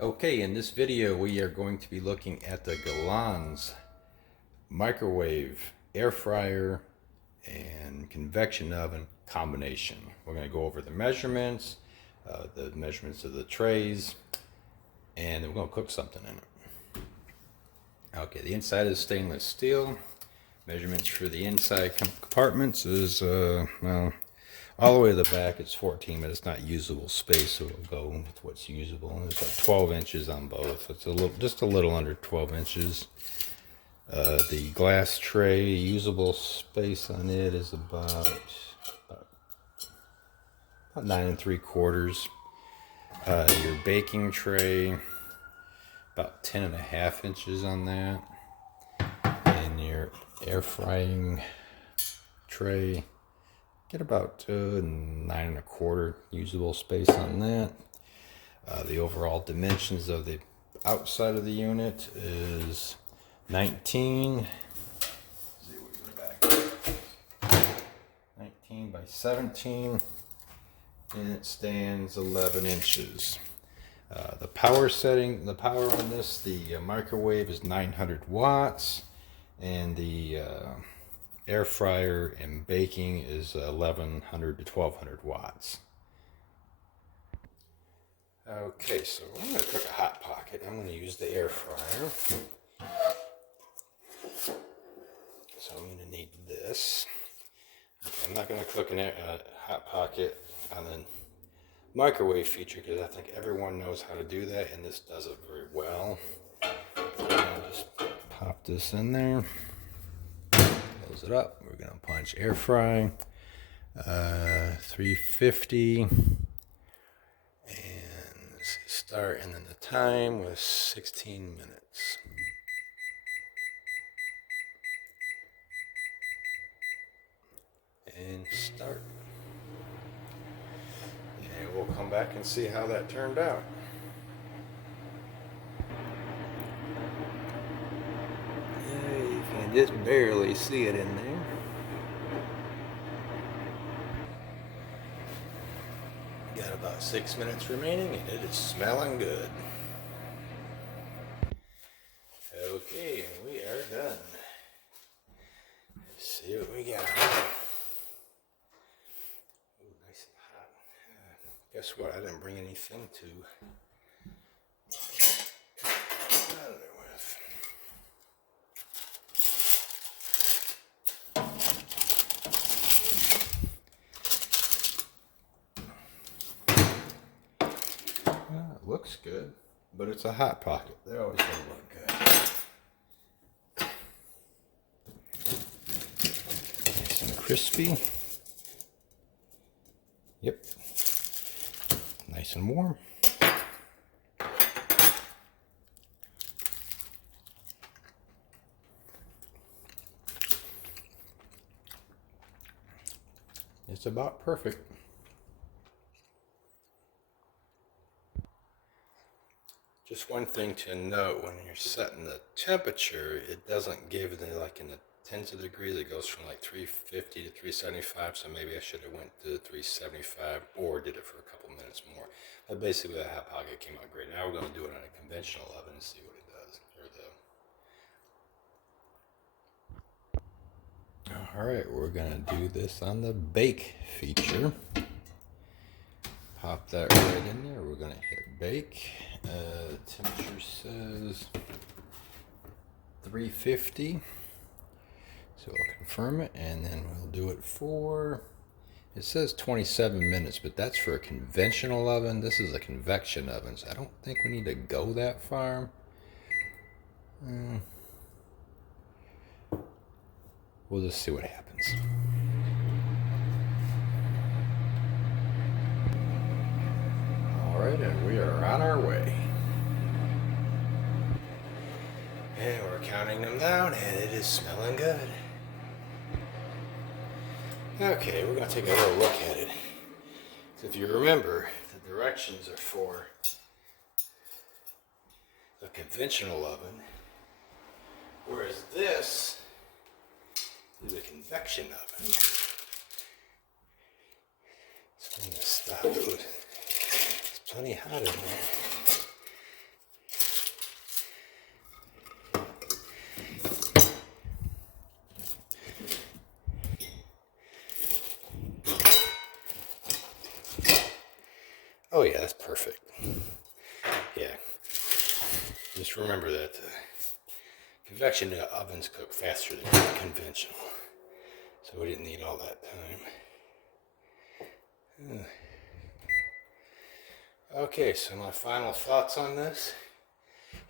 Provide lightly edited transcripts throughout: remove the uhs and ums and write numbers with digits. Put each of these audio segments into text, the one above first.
Okay, in this video we are going to be looking at the Galanz microwave, air fryer, and convection oven combination. We're going to go over the measurements of the trays, and then we're going to cook something in it. Okay, the inside is stainless steel. Measurements for the inside compartments is, well, all the way to the back it's 14, but it's not usable space, so it'll go with what's usable. And it's like 12 inches on both. It's just a little under 12 inches. The glass tray, usable space on it is about 9 3/4. Your baking tray, about 10.5 inches on that. And your air frying tray, get about 9 1/4 usable space on that. The overall dimensions of the outside of the unit is 19 by 17, and it stands 11 inches. The power on this, the microwave is 900 watts, and the air fryer and baking is 1100 to 1200 watts. Okay, so I'm going to cook a hot pocket. I'm going to use the air fryer. So I'm going to need this. Okay, I'm not going to cook a hot pocket on the microwave feature because I think everyone knows how to do that, and this does it very well. I'll just pop this in there. Close it up. We're going to punch air fry, 350, and let's see, start, and then the time was 16 minutes. And start. And we'll come back and see how that turned out. Yeah, you can just barely see it in there. Got about 6 minutes remaining, and it is smelling good. Okay, we are done. Let's see what we got. Ooh, nice and hot. Guess what? I didn't bring anything to out of there with. It looks good, but it's a hot pocket. They're always going to look good. Nice and crispy. Yep. Nice and warm. It's about perfect. Just one thing to note, when you're setting the temperature, it doesn't give the, like in the tens of degrees, it goes from like 350 to 375, so maybe I should have went to 375 or did it for a couple minutes more. But basically the hot pocket came out great. Now we're going to do it on a conventional oven and see what it does. Alright, we're going to do this on the bake feature. Pop that right in there. We're going to hit bake. Temperature says 350. So I'll confirm it, and then we'll do it for, it says 27 minutes, but that's for a conventional oven. This is a convection oven, so I don't think we need to go that far. We'll just see what happens. Alright, and we are on our way. And we're counting them down, and it is smelling good. Okay, we're going to take a little look at it. So if you remember, the directions are for a conventional oven, whereas this is a convection oven. So I'm going to stop it. It's plenty hot in there. just remember that convection ovens cook faster than conventional, so we didn't need all that time. Okay, so my final thoughts on this.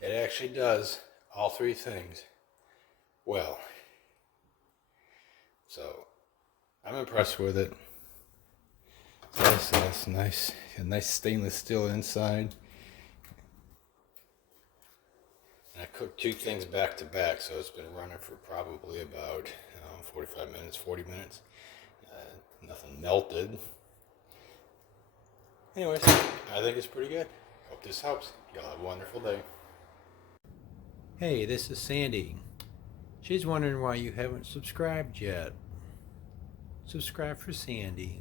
It actually does all three things well. So I'm impressed with it. That's nice. A nice stainless steel inside. And I cooked two things back to back, so it's been running for probably about 45 minutes, 40 minutes. Nothing melted. Anyways, I think it's pretty good. Hope this helps. Y'all have a wonderful day. Hey, this is Sandy. She's wondering why you haven't subscribed yet. Subscribe for Sandy.